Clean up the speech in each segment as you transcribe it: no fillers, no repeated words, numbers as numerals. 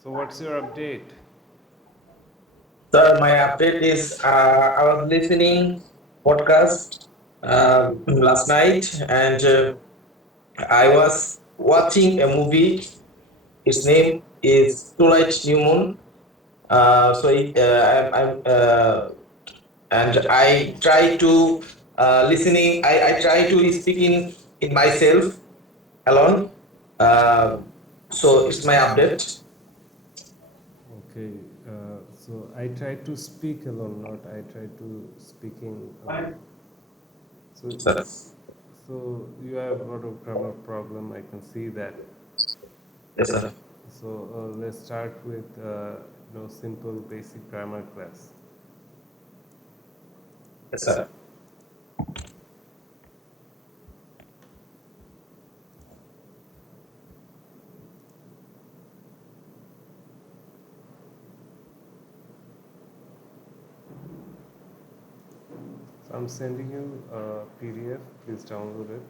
So what's your update? Sir, my update is I was listening podcast last night and I was watching a movie. Its name is Twilight New Moon. I'm and I try to listening. I try to speaking in myself alone. Uh, so it's my update. Okay, so I try to speak alone, not I try to speaking alone. So, Sir. so you have got a grammar problem. I can see that. Yes, sir. So let's start with simple basic grammar class. Yes, sir. So I'm sending you a PDF. Please download it.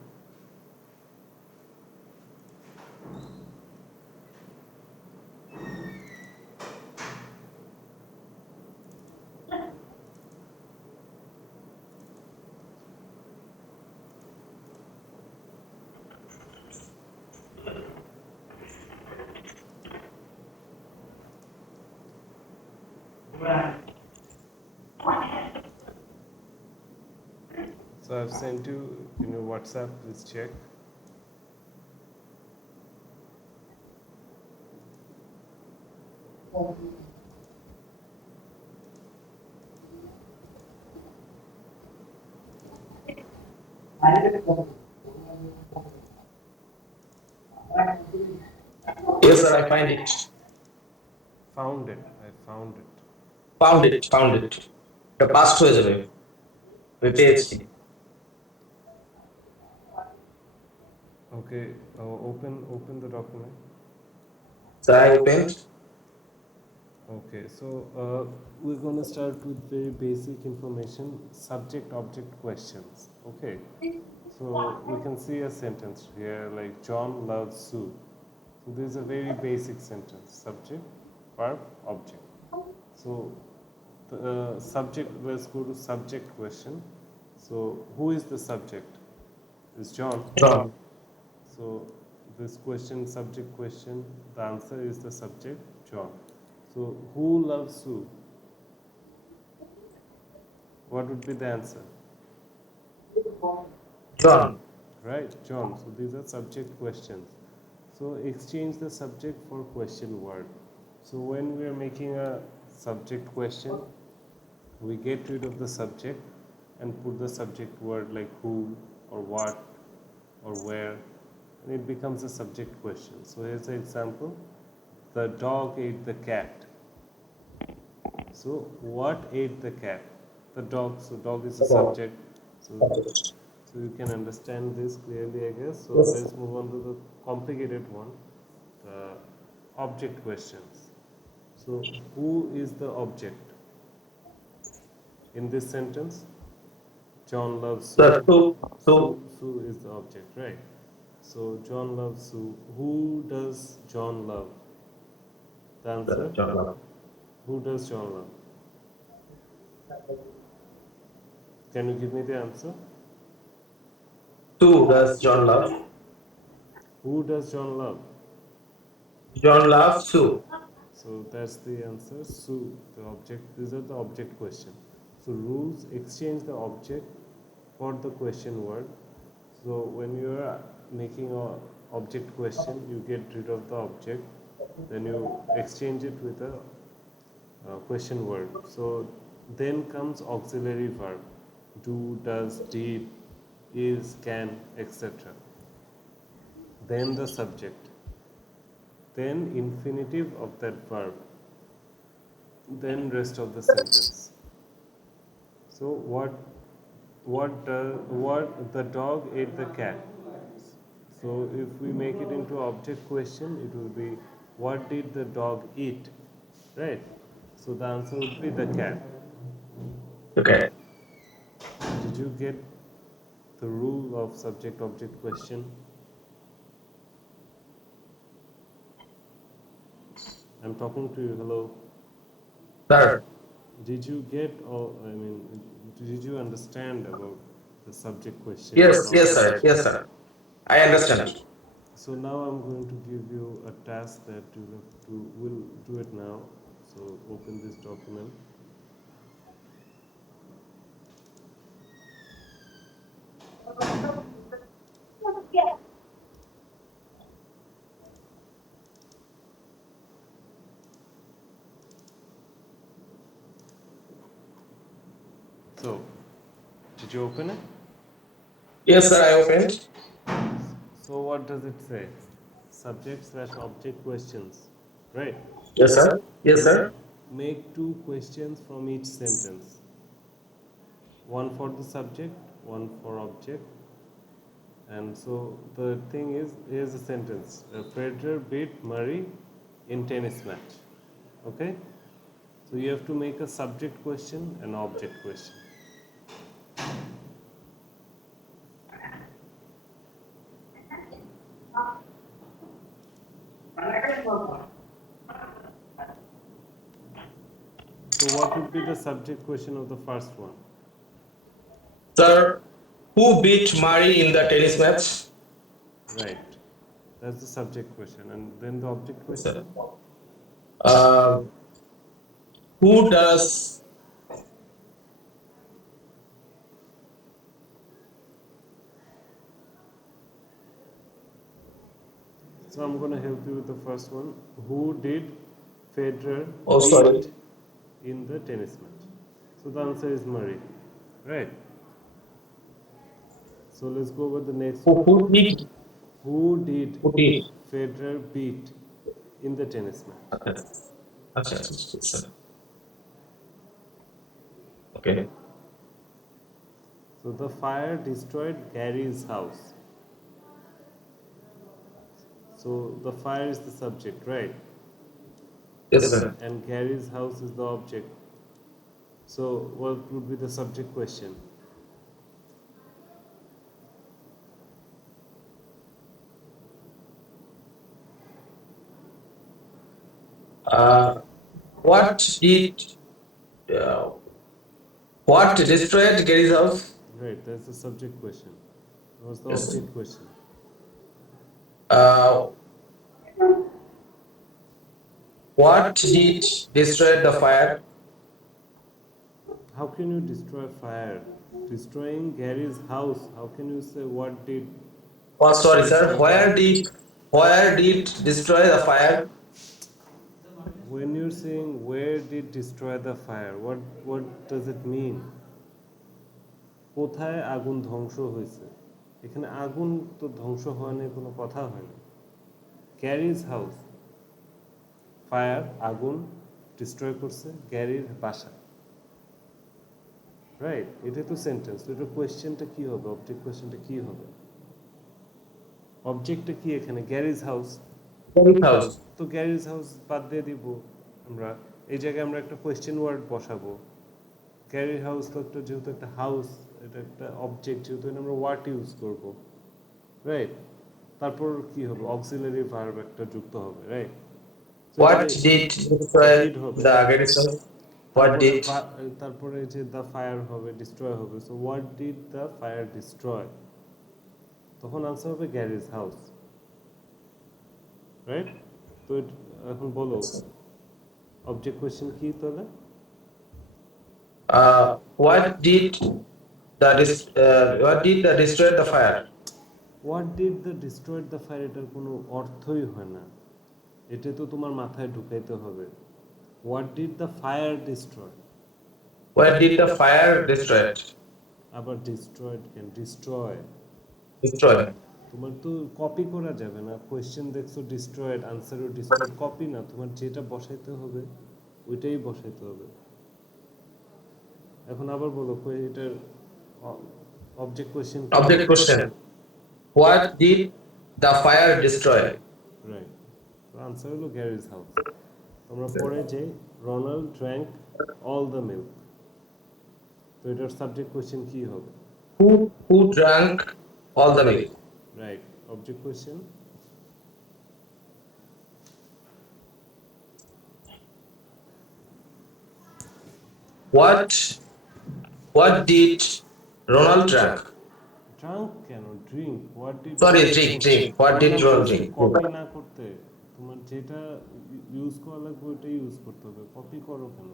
So I've sent you in your WhatsApp. Please check. Yes, sir. I find it. Found it. I found it. Found it. Found it. The past হয়ে যাবে আমি পেয়েছি Okay. Open the document. Sir I opened. Okay, so we're going to start with very basic information, subject object questions. Okay, so we can see a sentence here like John loves Sue. So this is a very basic sentence, subject, verb, object. So the subject, let's go to subject question. So who is the subject? Is John. John. So this question, subject question, the answer is the subject, John. So who loves Sue? What would be the answer? John. Right, John. So these are subject questions. So exchange the subject for question word. So when we are making a subject question, we get rid of the subject and put the subject word like who or what or where, and it becomes a subject question. So here's an example. The dog ate the cat. So what ate the cat? The dog. So dog is a subject. So so you can understand this clearly, I guess. So let's move on to the complicated one, the object questions. So who is the object in this sentence? John loves Sir, Sue. so Sue is the object, right? So John loves Sue. Who does John love? The answer? John. Who does John love? Can you give me the answer? Who does John love? Who does John love? John loves Sue. So that's the answer. So the object, these are the object question. So rules, exchange the object for the question word. So when you are making a object question, you get rid of the object, then you exchange it with a question word. So then comes auxiliary verb, do, does, did, is, can, etc. Then the subject, then infinitive of that verb, then rest of the sentence. So what the dog ate the cat. So if we make it into object question, it will be what did the dog eat, right? So the answer would be the cat. Okay. Did you get the rule of subject object question? I'm talking to you. Hello. Sir. Did you get all? I mean, did you understand about the subject question? Yes, yes, sir. Yes, sir. I understand. So now I'm going to give you a task that you have to. Will do it now. So open this document. So, did you open it? Yes, sir. I opened. So what does it say? Subject slash object questions, right? Yes, sir. Yes, sir. Make two questions from each sentence. One for the subject, one for object. And so the thing is, here's a sentence. Federer beat Murray in tennis match. Okay? So you have to make a subject question and object question. So what would be the subject question of the first one? Sir, who beat Murray in the tennis match? Right. That's the subject question. And then the object question? Uh, who does So I'm going to help you with the first one. Who did Federer sorry. beat in the tennis match? So the answer is Murray, right? So let's go with the next who, one. who did Who did who did? Federer beat in the tennis match? Okay. Okay. Okay. So the fire destroyed Gary's house. So the fire is the subject, right? Yes, sir. And Gary's house is the object. So what would be the subject question? What did uh, what destroyed Gary's house? Right, that's the subject question. What's the Yes. object question? Uh, what did destroy the fire? How can you destroy fire? Destroying Gary's house. How can you say what did? Oh, sorry, sir. Where did destroy the fire? When you're saying where did destroy the fire, what does it mean? কোথায় আগুন ধ্বংস হয়েছে? এখানে আগুন তো ধ্বংস হওয়া নিয়ে কোনো কথা হয় না। গ্যারিজ হাউস, ফায়ার, আগুন ডিস্ট্রয় করছে গ্যারির বাসা, রাইট? এটা তো সেন্টেন্স। তো এটা কোয়েশ্চেনটা কি হবে? অবজেক্ট কোয়েশ্চেনটা কি হবে? অবজেক্টটা কি এখানে? গ্যারিজ হাউস। House. তো গ্যারিজ হাউস বাদ দিয়ে দিব আমরা। এই জায়গায় আমরা একটা কোয়েশ্চেন ওয়ার্ড বসাবো। গ্যারি হাউস তো একটা, যেহেতু একটা হাউস, এটা একটা অবজেক্ট, যেহেতু আমরা ওয়ার্ড ইউজ করব, রাইট? তারপর কি হবে? অক্সিলারি ভার্ব একটা যুক্ত হবে, right? What did destroy the Gary's house? What did? তারপরে যে দ্য ফায়ার হবে, ডিস্ট্রয় হবে। So what did the fire destroy? তখন আনসার হবে গ্যারিজ হাউস, রাইট? তো এখন বলো অবজেক্ট কোয়েশ্চেন কি তাহলে? What did destroy the fire? What did the destroyed the fire, এটার কোনো অর্থই হয় না। এটা তো তোমার মাথায় ঢুকাইতে হবে। What did the fire destroy? Where did the fire destroy? আবার ডিস্ট্রয়েড কেন? Destroy Destroy. তোমার তো কপি করা যাবে না। কোয়েশ্চেন দেখছো ডিস্ট্রয়েড, আনসারও ডিস্ট্রয়েড, কপি না। তোমার যেটা বসাইতে হবে ওইটাই বসাইতে হবে। এখন আবার বলো এটার object question. Object question. What did the fire destroy? Right, answer হলো গ্যারিজ হাউস। আমরা পরে যে Ronald drank all the milk, তো এটার সাবজেক্ট কোয়েশ্চেন কি হবে? Who drank all the milk? Right, object question. What what did Ronald drink? Drank কেন, drink, what did Sorry, Ronald drink, drink. drink. What তোমার did না Ronald বলছি drink? Copy না করতে, তোমার যেটা ইউজ করা লাগবে ওইটা ইউজ করতে হবে, কপি করো কেন।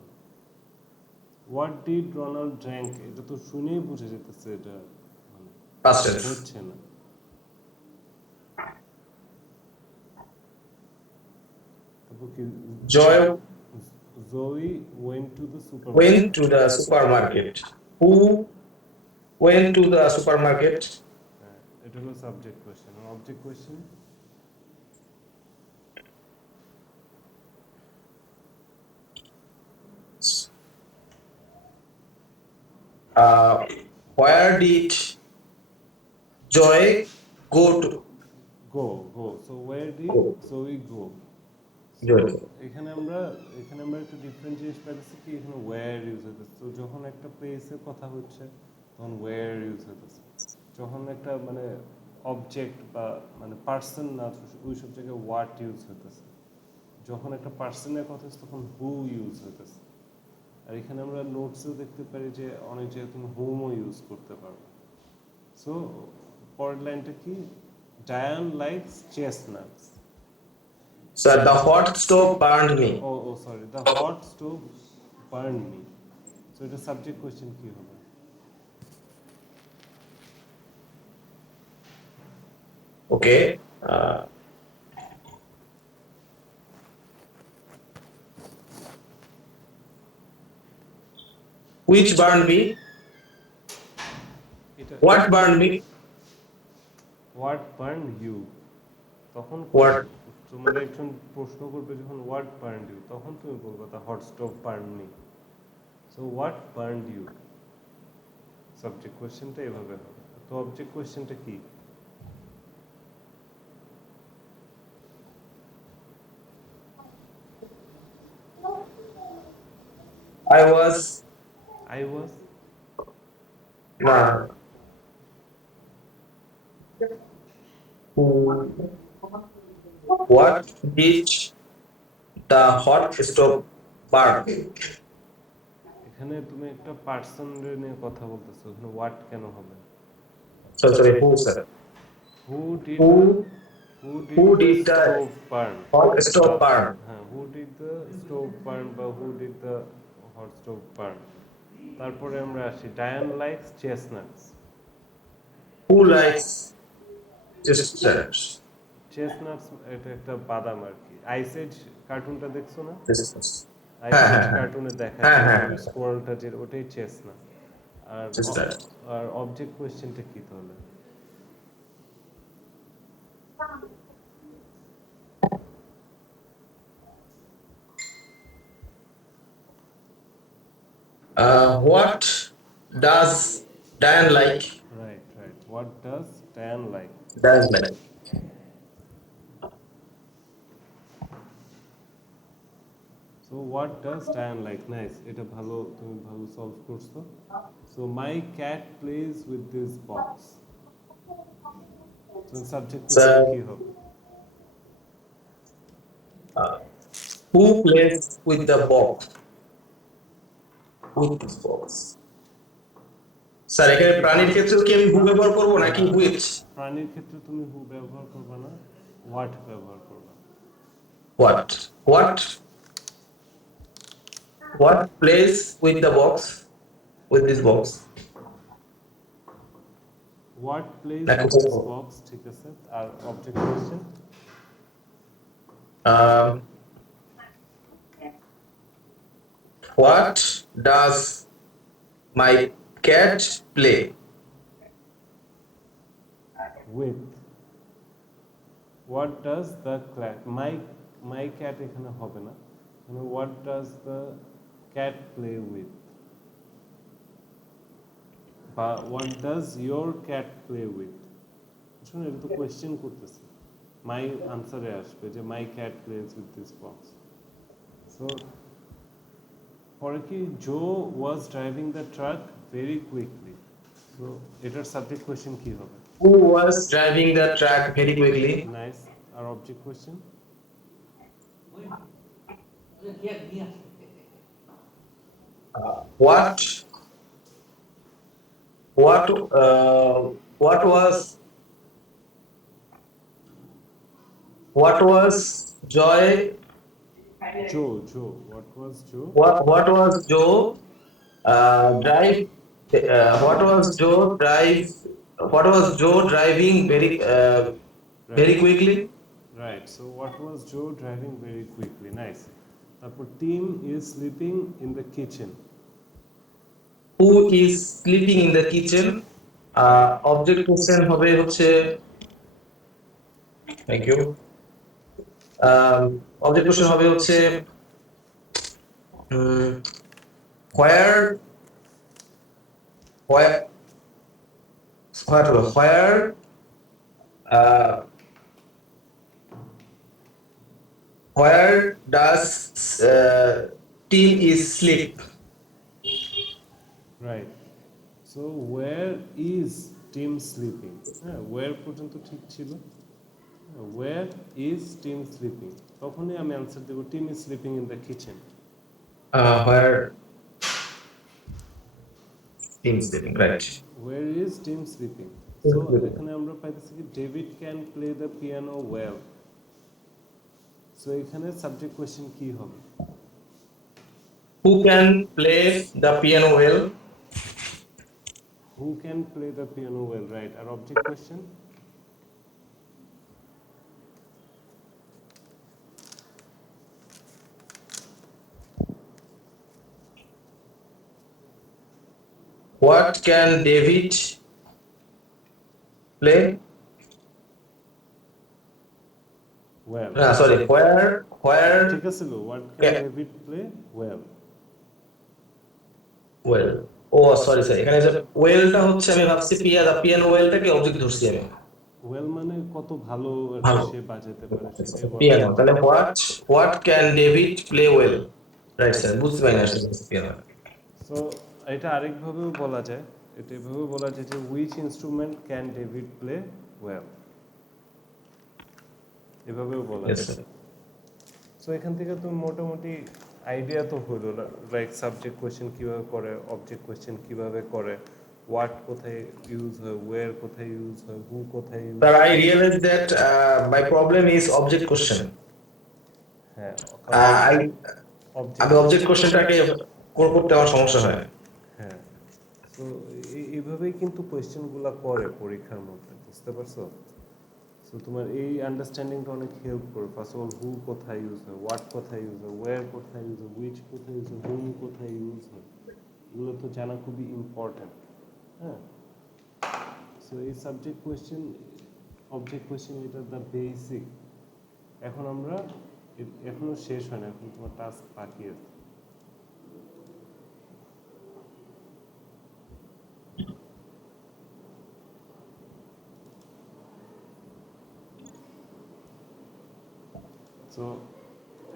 হোয়াট ডিড রোনাল্ড ড্রিঙ্ক, এটা তো শুনেই বুঝে যেতেছে এটা মানে Past tense. হচ্ছে না। তারপর কি, Joy Joy went to the supermarket. went to the supermarket. Who went to the supermarket? এটা হলো সাবজেক্ট কোয়েশ্চেন। আর object question, Uh, where did Joy go to? Go go, so where did Go. Joy go. Joy. এখানে আমরা একটা different জিনিস পাইতেছি কি, এখানে ওয়্যার ইউজ হইতেছে। তো যখন একটা প্লেসের কথা হচ্ছে তখন ওয়্যার ইউজ হইতেছে। যখন একটা মানে অবজেক্ট বা মানে পার্সন না, ওই সব জায়গায় হোয়াট ইউজ হইতেছে। যখন একটা পার্সনের কথা হচ্ছে তখন হু ইউজ হইতেছে। আর এখানে আমরা নোটসেও দেখতে পারি যে অনেক জায়গায় তুমি হুমও ইউজ করতে পারো। সো পরের লাইনটা কি, Diane likes chestnuts. So the hot stove burned me. Oh oh sorry, the hot stove burn me. So এটা সাবজেক্ট কোয়েশ্চেন কি হবে? Okay. Which burned me? এটা What burned me? What burn you. তখন What? তোমার একজন প্রশ্ন করবে যখন হোয়াট বার্ন ইউ, তখন তুমি বলবো the hot stove burn me. So what burn you, subject কোয়েশ্চেনটা এভাবে হবে। তো অবজেক্ট কোয়েশ্চেনটা কি? I was. I was, Nah. What did the hot stove burn? এখানে তুমি একটা পার্সনের নিয়ে কথা বলতেছো, এখানে হোয়াট কেন হবে? So sorry, who sir? Who did Who who did did the the stove burn? hot stove burn? হ্যাঁ, who did the stove burn বা who did the hot stove burn। তারপরে আমরা আসি, ডায়ান লাইকস চেস্টনাটস। Who likes chestnuts? চেস্টনাটস এটা একটা বাদাম আর কি। আইস age কার্টুনটা দেখছো না? Chestnuts. আইস হ্যাঁ, এজ হ্যাঁ, কার্টুনে দেখা হ্যাঁ, যায় হ্যাঁ, ওই স্কোয়ারটা, যে ওটাই চেস্টনাট। আর Chestnuts. আর অবজেক্ট কোয়েশ্চেনটা কি তাহলে? What does Diane like? Right right, what does Diane like. Diane like. So what does Diane like, nice, এটা ভালো, তুমি ভালো সলভ করছো। So my cat plays with this box. তো সাবজেক্ট So- কি হবে? Who plays with the box? With this box. Sir এখানে প্রাণীর ক্ষেত্রে কি আমি হু ব্যবহার করব নাকি হুইচ? প্রাণীর ক্ষেত্রে তুমি হু ব্যবহার করবে না, হোয়াট ব্যবহার করবে। What? What? What plays with the box? With this box? What plays Like with a this book. Box, ঠিক আছে। আর object question, Um, what does my cat play? With. What does the cat, my cat এখানে হবে না, এখানে what does the cat play with, বা what does your cat play with. শুনুন, এটা তো কোয়েশ্চেন করতেছে, মাই আনসারে আসবে যে my cat plays with this box. So পরে কি, Joe was driving the truck very quickly. So এটার সাবজেক্ট কোয়েশ্চেন কি হবে? Who was driving the truck very quickly? নাইস। আর object question, what what what was Joy? Joe. What was Joe? What was Joe drive? What was Joe drive? What was Joe driving Right. very quickly? Right. So what was Joe driving very quickly? Nice. তারপর Tim is sleeping in the kitchen. Who is sleeping in the kitchen? Object question হবে হচ্ছে thank you object question হবে হচ্ছে where where where where does Tim is sleep Right. So where is Tim sleeping? হ্যাঁ, where পর্যন্ত ঠিক ছিল। Where is Tim sleeping? তখনই আমি আনসার দেব Tim is sleeping in the kitchen. Where Tim sleeping right Where is Tim sleeping? So এখানে আমরা পাইতেছি কি David can play the piano well. So এখানে সাবজেক্ট কোয়েশ্চেন কি হবে? Who can play the piano well Who can play the piano well? Right. Our object question? What can David play Well. না sorry where ঠিক আছে গো, what can Okay. David play well? Well oh sorry এখানে যে ওয়েলটা হচ্ছে আমি ভাবছি piano ওয়েলটাকে object ধরছি আমি Well মানে কত ভালো আর কি ভালো সে বাজাতে পারে সেটাই বলা পিয়ানো হয়। তাহলে what can David play well right sir বুঝতে পারি না আসলে পিয়ানো সো এটা আরেকভাবেও বলা যায়, এটা এভাবেও বলা যায় যে which instrument can David play well? এভাবেও বলা Yes, যায়। sir. সো এখান থেকে তুমি মোটামুটি আইডিয়া তো হলো, লাইক সাবজেক্ট কোয়েশ্চেন কিভাবে করে, অবজেক্ট কোয়েশ্চেন কিভাবে করে, হোয়াট কোথায় ইউজ হয়, ওয়্যার কোথায় ইউজ হয়, হু কোথায় ইউজ Sir, হয়। I realized that my problem is object question. হ্যাঁ, I অবজেক্ট আমি অবজেক্ট কোশ্চেনটাকে করতে আমার সমস্যা হয় হ্যাঁ। সো এইভাবেই কিন্তু কোয়েশ্চেনগুলো করে পরীক্ষার মধ্যে, বুঝতে পারছো? সো তোমার এই আন্ডারস্ট্যান্ডিংটা অনেক হেল্প করবে। ফার্স্ট অফ অল হু কোথায় ইউজ হয়, হোয়াট কোথায় ইউজ হয়, ওয়্যার কোথায় ইউজ হয়, উইচ কোথায় ইউজ হয়, হুম কোথায় ইউজ হয়, এগুলো তো জানা খুবই ইম্পর্ট্যান্ট। হ্যাঁ, সো এই সাবজেক্ট কোয়েশ্চেন, অবজেক্ট কোয়েশ্চেন, এটা দ্য বেসিক। এখন আমরা এখনো শেষ হয় না, এখন তোমার টাস্ক বাকি আছে। সো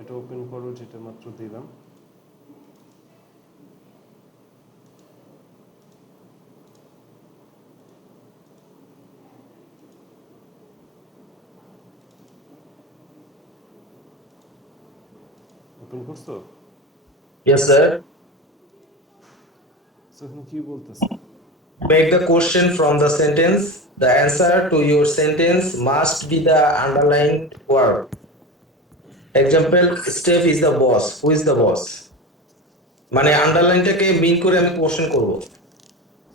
এটা ওপেন করো, যেটা মাত্র দিলাম। ওপেন করছো? Yes, sir. সো এখন কি বলতেছে? Make the question from the sentence. The answer to your sentence must be the underlined word. Example, Steph is the boss. Who is the boss? মানে আন্ডারলাইনটাকে মিন করে আমি কোশ্চেন করব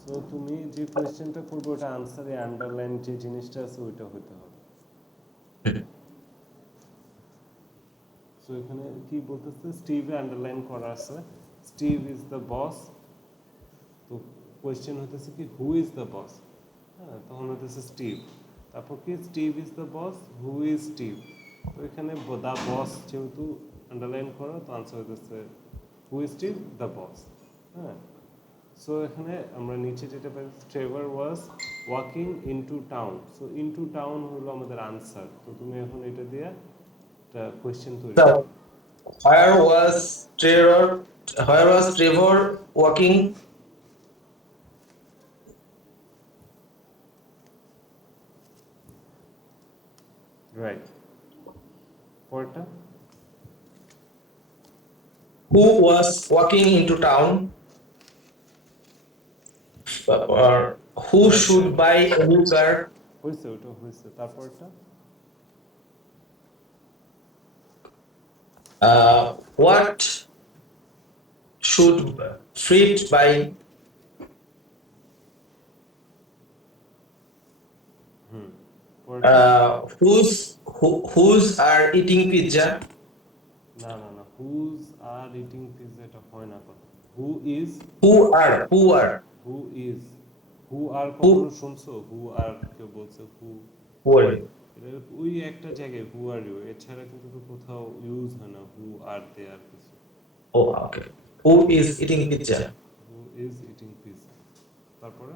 সো তুমি যে কোয়েশ্চেনটা করবে ওটা আনসারে আন্ডারলাইন যে জিনিসটা আছে ওইটা হতে হবে। সো এখানে কি বলতেছে, স্টিভে আন্ডারলাইন করা আছে, স্টিভ ইজ দ্য বস। তো কোয়েশ্চেন হতেছে কি হু ইজ দ্য বস, হ্যাঁ, তখন হতেছে স্টিভ। তারপর কি Steve is the boss, who is Steve. তো এখানে দ্য বস যেহেতু আন্ডারলাইন করা, তো আনসার হতেছে who is Steve, the boss. হ্যাঁ, সো এখানে আমরা নিচে যেটা পাই, Trevor was walking into town. So into town হলো আমাদের আনসার। তো তুমি এখন এটা দিয়ে একটা কোয়েশ্চেন তৈরি করো। Where was Trevor where was Trevor walking right, পরেরটা who was walking into town, or who should buy a new car? হয়েছে, ওটা হয়েছে, তারপরটা What should Fred buy? পরেরটা Who's are eating pizza? না না না, হুজ আর ইটিং পিৎজা, এটা হয় না কথা। হু ইজ, হু ইজ, হু আর কখনো শুনছো? হু আর কেউ বলছে হু? who are you? এটা ওই একটা জায়গায় হু আর ইউ, এছাড়া কিন্তু তো কোথাও ইউজ হয় না হু আর দে আর কিছু। Oh, okay. Who is eating pizza? Who is eating pizza, তারপরে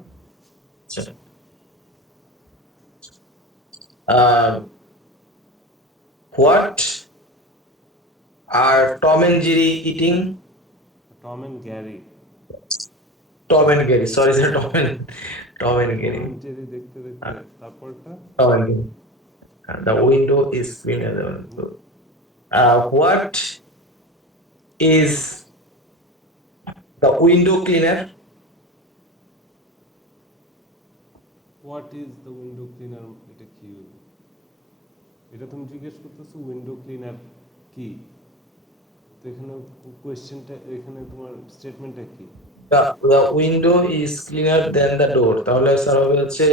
What are Tom and Jerry eating? Tom and Gary. Tom and Gary. Sorry, sir. Tom and Tom Gary. And Jerry দেখতে দেখতে, তারপরটা Tom and Gary. The window is cleaner than the. What is the window cleaner? What is the window cleaner, এটা কি? এটা তুমি জিজ্ঞেস করতেছো window cleaner কি, তো এখানে কোয়েশ্চেনটা, এখানে তোমার স্টেটমেন্টটা কি? The window is cleaner than the door. তাহলে স্যার হবে হচ্ছে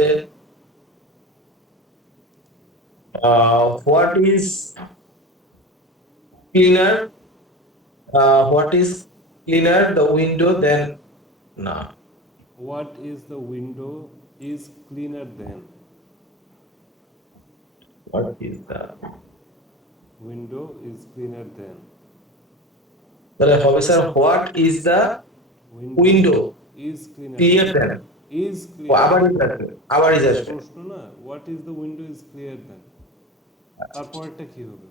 what is cleaner? What is cleaner the window than না what is the window is cleaner than, what is the window is cleaner than, তাহলে হবে sir what is the window is cleaner clear than is ও clear, আবার is আসবে প্রশ্ন না, what is the window is clear than, তারপরটা কি হবে?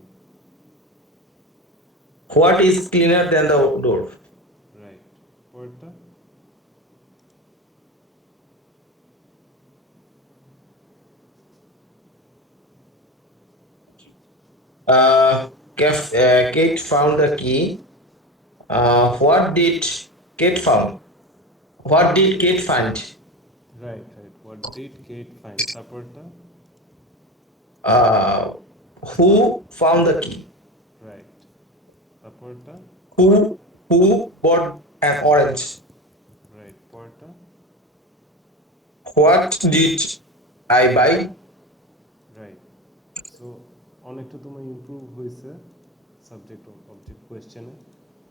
what is cleaner than the door? Right, পরেরটা Kate found the key. What did Kate found? What did Kate find? Right right, what did Kate find, তারপরটা Uh, who found the key? Right, তারপরটা Who bought an orange? Right, পরেরটা What did I buy? Right. So অনেকটা তোমার improve হয়েছে subject object কোয়েশ্চেনে।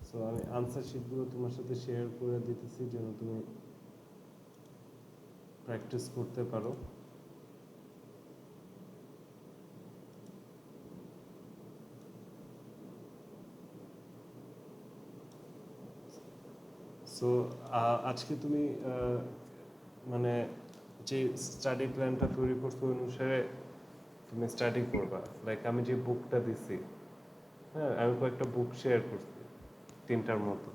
সো আমি answer শিটগুলো তোমার সাথে শেয়ার করে দিতেছি যেন তুমি প্র্যাকটিস করতে পারো। সো আজকে তুমি মানে যে স্টাডি প্ল্যানটা তৈরি করছো ওই অনুসারে তুমি স্টাডি করবা। লাইক আমি যে বুকটা দিছি, হ্যাঁ আমি কয়েকটা বুক শেয়ার করছি 3টার মতো,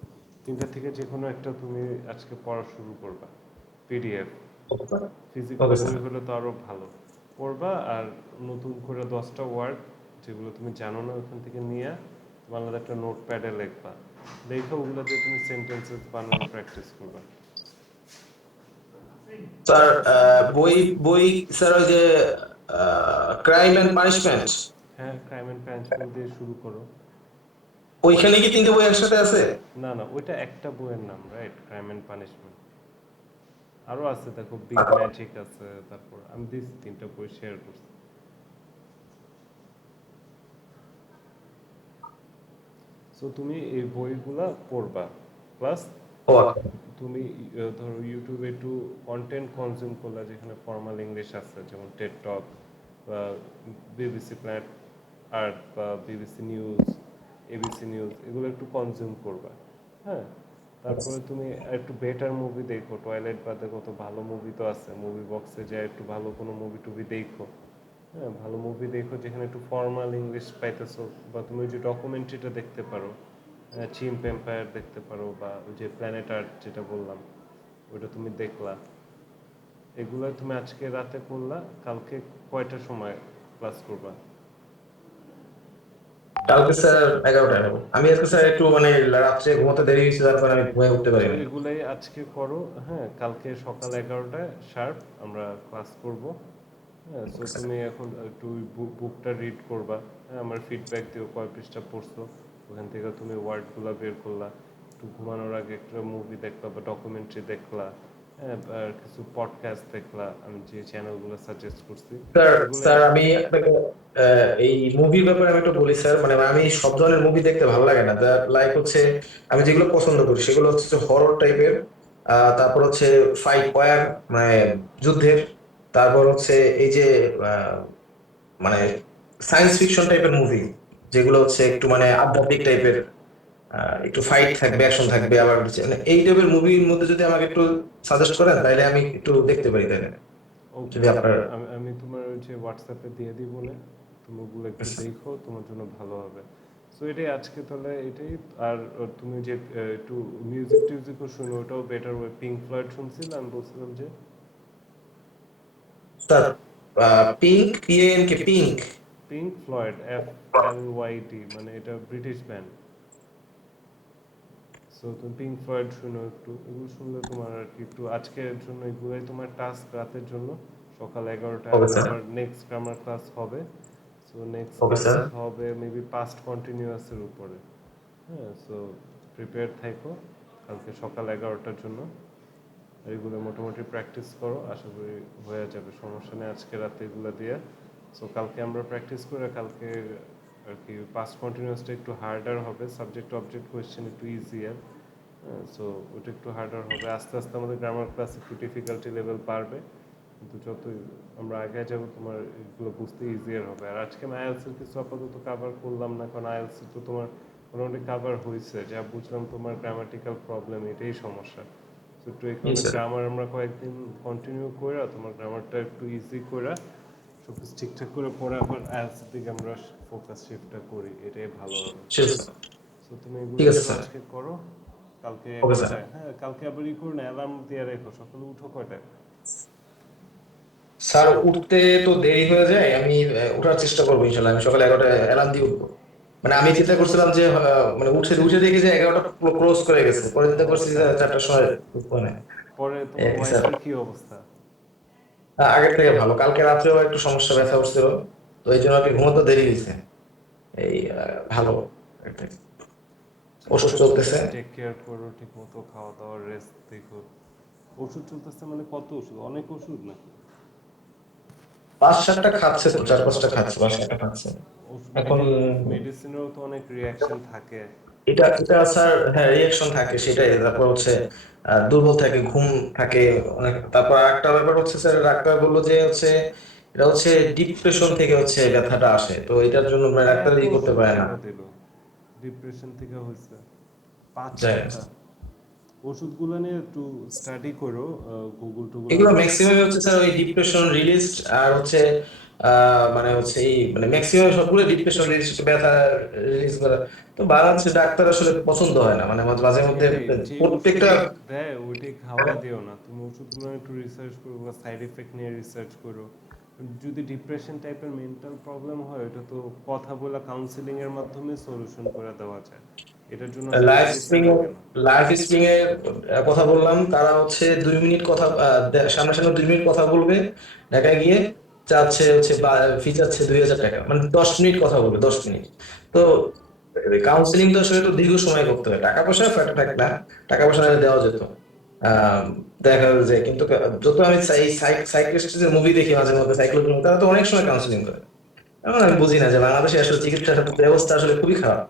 3টার থেকে যে কোনো একটা তুমি আজকে পড়া শুরু করবা। পিডিএফ, ফিজিক্যাল বই হলে তো আরও ভালো পড়বা। আর নতুন করে 10টা ওয়ার্ড যেগুলো তুমি জানো না ওখান থেকে নিয়ে তুমি আলাদা একটা নোট প্যাডে লিখবা, দেখো ওগুলো দিয়ে তুমি সেন্টেন্সেস বানানোর প্র্যাকটিস করবা। স্যার বই স্যার ওই যে ক্রাইম এন্ড পানিশমেন্ট হ্যাঁ, ক্রাইম অ্যান্ড পানিশমেন্ট দিয়ে শুরু করো। ওইখানে কি 3টে বই একসাথে আছে? না না, ওইটা একটা বইয়ের নাম, রাইট, ক্রাইম অ্যান্ড পানিশমেন্ট। আরও আছে, দেখো বিগ ম্যাজিক আছে, তারপর আমি দিচ্ছি 3টা বই শেয়ার করছি। সো তুমি এই বইগুলা পড়বা, প্লাস তুমি ধরো ইউটিউবে একটু কন্টেন্ট কনজিউম করলা যেখানে ফর্মাল ইংলিশ আছে, যেমন টেড টক বা বিবিসি প্ল্যাট আর্ট বা বিবিসি নিউজ, এবিসি নিউজ, এগুলো একটু কনজিউম করবা। হ্যাঁ, তারপরে তুমি একটু বেটার মুভি দেখো, টয়লেট বাদে কত ভালো মুভি তো আছে, মুভি বক্সে যায় একটু ভালো কোনো মুভি টুভি দেখো। হ্যাঁ, ভালো মুভি দেখো যেখানে একটু ফর্মাল ইংলিশ পাইতেছো, বা তুমি ওই যে ডকুমেন্টারিটা দেখতে পারো, চিম্প এম্পায়ার দেখতে পারো, বা ওই যে প্ল্যানেট আর্ট যেটা বললাম ওইটা তুমি দেখলা। এগুলো তুমি আজকে রাতে করলা, কালকে কয়টার সময় ক্লাস করবা? কালকে স্যার 11টায় হবো। আমি আজকে স্যার একটু মানে রাত্রে ঘুমাতে দেরি হয়েছে, তার কারণে আমি ঘুমিয়ে উঠতে সো পারিনি। এগুলাই আজকে করো, হ্যাঁ, কালকে সকাল 11টায় শার্প আমরা ক্লাস করব। হ্যাঁ, সো ওকে স্যার। তুমি এখন একটু বুকটা রিড করবা, হ্যাঁ, আমার ফিডব্যাক দিও কয় পৃষ্ঠা পড়ছো, ওখান থেকে তুমি ওয়ার্ডগুলো বের করলা, একটু ঘুমানোর আগে একটা মুভি দেখলা বা ডকুমেন্টারি দেখলা, হ্যাঁ, আর কিছু পডকাস্ট দেখলা আমি যে চ্যানেলগুলো সাজেস্ট করছি স্যার এগুলো। স্যার আমি আপনাকে এই মুভির ব্যাপারে আমি একটু বলি স্যার, মানে আমি সব ধরনের মুভি দেখতে ভালো লাগে না। লাইক হচ্ছে আমি যেগুলো পছন্দ করি সেগুলো হচ্ছে হরর টাইপের, তারপর হচ্ছে ফাইট ওয়ার, মানে যুদ্ধের, তারপর হচ্ছে এই যে আহ, মানে সায়েন্স ফিকশন টাইপের মুভি, যেগুলো হচ্ছে একটু মানে আধ্যাত্মিক টাইপের, একটু ফাইট থাকবে, অ্যাকশন থাকবে, আবার হচ্ছে মানে এই টাইপের মুভির মধ্যে যদি আমাকে একটু সাজেস্ট করেন তাহলে আমি একটু দেখতে পারি তাহলে, ওকে, যদি আপনার। আমি আমি তোমার ওই যে হোয়াটসঅ্যাপে দিয়ে দিব না, তুমি ওগুলো একটু দেখো, তোমার জন্য ভালো হবে। সো এটাই আজকে তাহলে এটাই। আর তুমি যে একটু মিউজিক টিউজিকও শুনো, ওটাও বেটার ওয়ে। পিঙ্ক ফ্লয়েড শুনছিলে, আমি বলছিলাম যে sir Pink, PNK Pink. Pink Floyd, FLYD, মানে এটা ব্রিটিশ ব্যান্ড। সো তুমি পিঙ্ক ফ্লয়েড শুনো একটু, এগুলো শুনলে তোমার আর কি একটু আজকের জন্য এগুলোই তোমার টাস্ক রাতের জন্য। সকাল 11টায় ওকে স্যার। আমার নেক্সট গ্রামার ক্লাস হবে। So next okay class sir. হবে মেবি পাস্ট কন্টিনিউয়াসের উপরে। হ্যাঁ, সো প্রিপেয়ার থাকো কালকে সকাল 11টার জন্য। আর এগুলো মোটামুটি প্র্যাকটিস করো, আশা করি হয়ে যাবে, সমস্যা নেই আজকে রাতে এগুলো দিয়ে। সো কালকে আমরা প্র্যাকটিস করে কালকে আর কি পাস্ট কন্টিনিউয়াসটা একটু হার্ডার হবে, সাবজেক্ট অবজেক্ট কোয়েশ্চেন একটু ইজিয়ার। সো ওটা একটু হার্ডার হবে, আস্তে আস্তে আমাদের গ্রামার ক্লাস একটু ডিফিকাল্টি লেভেল বাড়বে, কিন্তু যতই আমরা আগে যাব তোমার এগুলো বুঝতে ইজিয়ার হবে। আর আজকে আমি আইএলসের কিছু আপাতত কাভার করলাম না, কারণ আইএলস তো তোমার মোটামুটি কাভার হয়েছে, যা বুঝলাম তোমার গ্রামাটিক্যাল প্রবলেম, এটাই সমস্যা। তো একটু এই জি কারণে স্যার। গ্রামার আমরা কয়েকদিন কন্টিনিউ করে তোমার গ্রামারটা একটু ইজি করে সব কিছু ঠিকঠাক করে পরে আবার আইএলসের দিকে আমরা ফোকাস শিফটটা করি, এটাই ভালো হবে। Sure sir. সো তুমি এগুলো ঠিক আছে একটু স্যার। আজকে করো, কালকে ওকে স্যার। 11টায়, হ্যাঁ, কালকে আবার ই করো না, অ্যালার্ম দিয়ে রেখো, সকালে উঠো কয়টায়? স্যার উঠতে তো দেরি হয়ে যায়, আমি ওঠার চেষ্টা করবো ইনশাল্লাহ। আমি সকালে 11টায় অ্যালার্ম দিয়ে উঠবো। মানে আমি চিন্তা করছিলাম যে মানে উঠে উঠে দেখি যে 11টা ক্লোজ করে গেছে, পরে চিন্তা করছি যে 4টার সময় উঠবো না। পরে তোমার স্যার ওয়াইফের কি অবস্থা? আগের থেকে ভালো, কালকে রাত্রেও একটু সমস্যা, ব্যথা উঠছিল, তো এই জন্য আর কি ঘুমোতে দেরি হয়েছে। এই ভালো একটা ঠিক ওষুধ আছে, চলতেছে। টেক কেয়ার করো, ঠিক মতো খাওয়া দাওয়া, রেস্ট দেখো। ওষুধ চলতেছে মানে কত ওষুধ, অনেক ওষুধ নাকি? 5-7টা খাচ্ছে, তো 4-5টা খাচ্ছে, 5-7টা খাচ্ছে ওষুধ এখন। মেডিসিনেরও তো অনেক রিয়াকশন থাকে। এটা এটা স্যার, হ্যাঁ রিয়াকশন থাকে সেটাই। তারপর হচ্ছে দুর্বল থাকে, ঘুম থাকে অনেক। তারপর আরেকটা ব্যাপার হচ্ছে স্যার, ডাক্তার বললো যে হচ্ছে এটা হচ্ছে ডিপ্রেশন থেকে হচ্ছে ব্যথাটা আসে, তো এটার জন্য মানে ডাক্তার এত ই করতে ওষুধ পারে না। কেন দিল? ডিপ্রেশন থেকে হয়েছে? পাঁচ যাই হোক, সাতটা ওষুধগুলো নিয়ে একটু স্টাডি করো, গুগল টুগল এগুলো আছে। ম্যাক্সিমাম হচ্ছে স্যার ওই ডিপ্রেশন রিলিজ, আর হচ্ছে মানে হচ্ছে এই মানে ম্যাক্সিমাম সবগুলো ডিপ্রেশন রিলিজ, ব্যথা রিলিজ করা। তো বাংলাদেশে ডাক্তার আসলে পছন্দ হয় না, মানে মাঝে মধ্যে এটাই, যে প্রত্যেকটা। ওষুধ দেয় ওইটাই খাওয়া দিও না, তুমি ওষুধগুলো একটু রিসার্চ করো বা সাইড এফেক্ট নিয়ে রিসার্চ করো। যদি ডিপ্রেশন টাইপের মেন্টাল প্রবলেম হয়, এটা তো কথা বলা কাউন্সিলিং এর মাধ্যমে সলিউশন করে দেওয়া যায়, এটার জন্য লাইফ সাইকিয়াট্রিস্ট স্প্রিং লাগে না। লাইফ স্প্রিং এর কথা বললাম, তারা হচ্ছে 2 মিনিট কথা, সামনাসামনি 2 মিনিট কথা বলবে, ঢাকায় গিয়ে চাচ্ছে হচ্ছে ফি চাচ্ছে 2,000 টাকা, মানে 10 মিনিট কথা বলবে, 10 মিনিট। তো কাউন্সিলিং তো আসলে তো দীর্ঘ সময় করতে হয়, টাকা পয়সা ফ্যাক্টর থাকে না, টাকা পয়সা না দেওয়া যেত। আহ, দেখা যায় কিন্তু যত আমি সাইকিয়াট্রিস্টের মুভি দেখি মাঝে মধ্যে, সাইকোলজি, তারা তো অনেক সময় কাউন্সিলিং করে। এখন আমি বুঝি না যে বাংলাদেশে আসলে চিকিৎসা ব্যবস্থা আসলে খুবই খারাপ।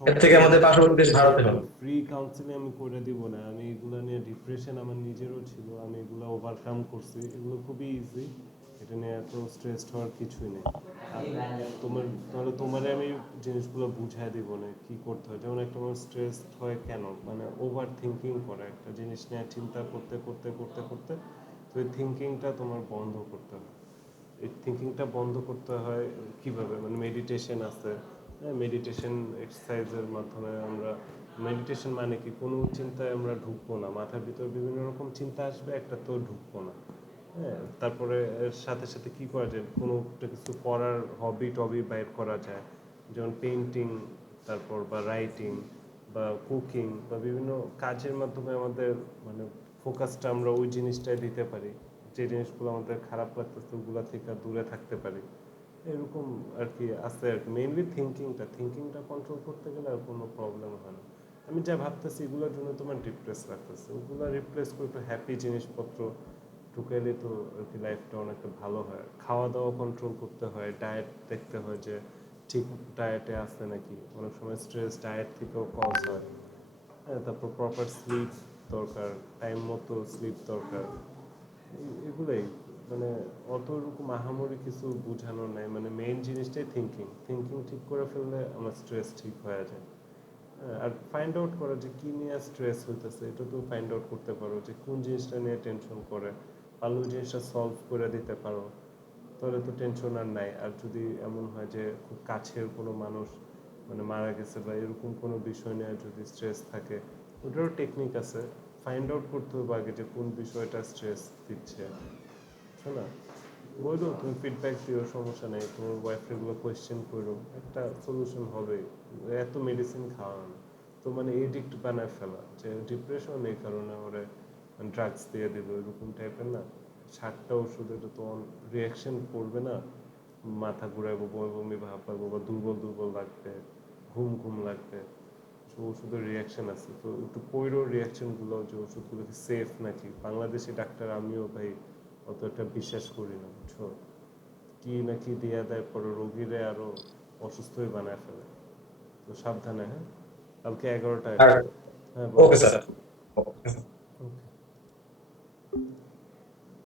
এর থেকে সমস্যা নেই, আমাদের পার্শ্ববর্তী দেশ ভারতে দেখো ভালো। ফ্রি কাউন্সিলিং আমি করে দিব না, আমি এগুলো নিয়ে, ডিপ্রেশন আমার নিজেরও ছিল, আমি এগুলো ওভারকাম করছি, এগুলো খুবই ইজি, এটা নিয়ে এত স্ট্রেসড হওয়ার কিছুই নেই। আর তোমার তাহলে তোমারে আমি জিনিসগুলো বুঝাই দিব না কি করতে হয়, যেমন একটা মানুষ স্ট্রেস হয় কেন, মানে ওভার থিঙ্কিং করে একটা জিনিস নিয়ে, চিন্তা করতে করতে করতে করতে, তো এই থিঙ্কিংটা তোমার বন্ধ করতে হয়। এই থিঙ্কিংটা বন্ধ করতে হয় কিভাবে, মানে মেডিটেশন আছে, হ্যাঁ, মেডিটেশন এক্সারসাইজের মাধ্যমে আমরা, মেডিটেশন মানে কি, কোনো চিন্তায় আমরা ঢুকবো না, মাথার ভিতর বিভিন্ন রকম চিন্তা আসবে, একটা তো ঢুকবো না। হ্যাঁ, তারপরে এর সাথে সাথে কি করা যায়, কোনো একটা কিছু করার হবি টবি বাইর করা যায়, যেমন পেইন্টিং, তারপর বা রাইটিং বা কুকিং বা বিভিন্ন কাজের মাধ্যমে আমাদের মানে ফোকাসটা আমরা ওই জিনিসটাই দিতে পারি, যে জিনিসগুলো আমাদের খারাপ লাগতেছে ওগুলা থেকে দূরে থাকতে পারি। এরকম আর কি আছে আর কি। মেইনলি থিঙ্কিংটা কন্ট্রোল করতে গেলে আর কোনো প্রবলেম হয় না। আমি যা ভাবতেছি এগুলোর জন্য তোমার ডিপ্রেস লাগতেছে, ওগুলো রিপ্লেস করে একটু হ্যাপি জিনিসপত্র ঢুকাইলে তো আর কি লাইফটা অনেকটা ভালো হয়। খাওয়া দাওয়া কন্ট্রোল করতে হয়, ডায়েট দেখতে হয় যে ঠিক ডায়েটে আছে নাকি। অনেক সময় স্ট্রেস ডায়েট থেকেও কজ হয়। হ্যাঁ, তারপর প্রপার স্লিপ দরকার, টাইম মতো স্লিপ দরকার। এগুলোই মানে অত ওরকম আহামরি কিছু বোঝানো নাই, মানে মেইন জিনিসটাই থিঙ্কিং ঠিক করে ফেললে আমার স্ট্রেস ঠিক হয়ে যায়। হ্যাঁ, আর ফাইন্ড আউট করা যে কি নিয়ে স্ট্রেস হইতেছে, এটা তুমি ফাইন্ড আউট করতে পারো যে কোন জিনিসটা নিয়ে টেনশন করে, পারলে ওই জিনিসটা সলভ করে দিতে পারো, তাহলে তো টেনশন আর নাই। আর যদি এমন হয় যে খুব কাছের কোনো মানুষ মানে মারা গেছে বা এরকম কোনো বিষয় নিয়ে যদি স্ট্রেস থাকে, ওটারও টেকনিক আছে। ফাইন্ড আউট করতে হবে আগে যে কোন বিষয়টা স্ট্রেস দিচ্ছে, বুঝছো না? বলো, তুমি ফিডব্যাক দিও, সমস্যা নেই। তোমার ওয়াইফেরগুলো কোয়েশ্চেন করো, একটা সলিউশন হবে। এত মেডিসিন খাওয়া না তো মানে এডিক্ট বানায় ফেলা যে ডিপ্রেশন, এই কারণে ওরে ড্রাগস দিয়ে দিল, এরকম টাইপের না। 60টা ওষুধ, এটা তো রিয়াকশন করবে না, মাথা ঘুরাইবো, বমি বমি ভাব পাবো বা দুর্বল দুর্বল লাগবে, ঘুম ঘুম লাগবে। তো ওষুধের রিয়াকশন আছে, তো একটু পৈরো রিয়াকশনগুলো যে ওষুধগুলো কি সেফ নাকি। বাংলাদেশি ডাক্তার আমিও ভাই অতটা বিশ্বাস করি না, বুঝছো। কি নাকি দিয়া দেয়, পরে রোগীরে আরো অসুস্থই বানায় ফেলে। তো সাবধানে, হ্যাঁ। কালকে 11টায়। আর হ্যাঁ বলো। Okay sir.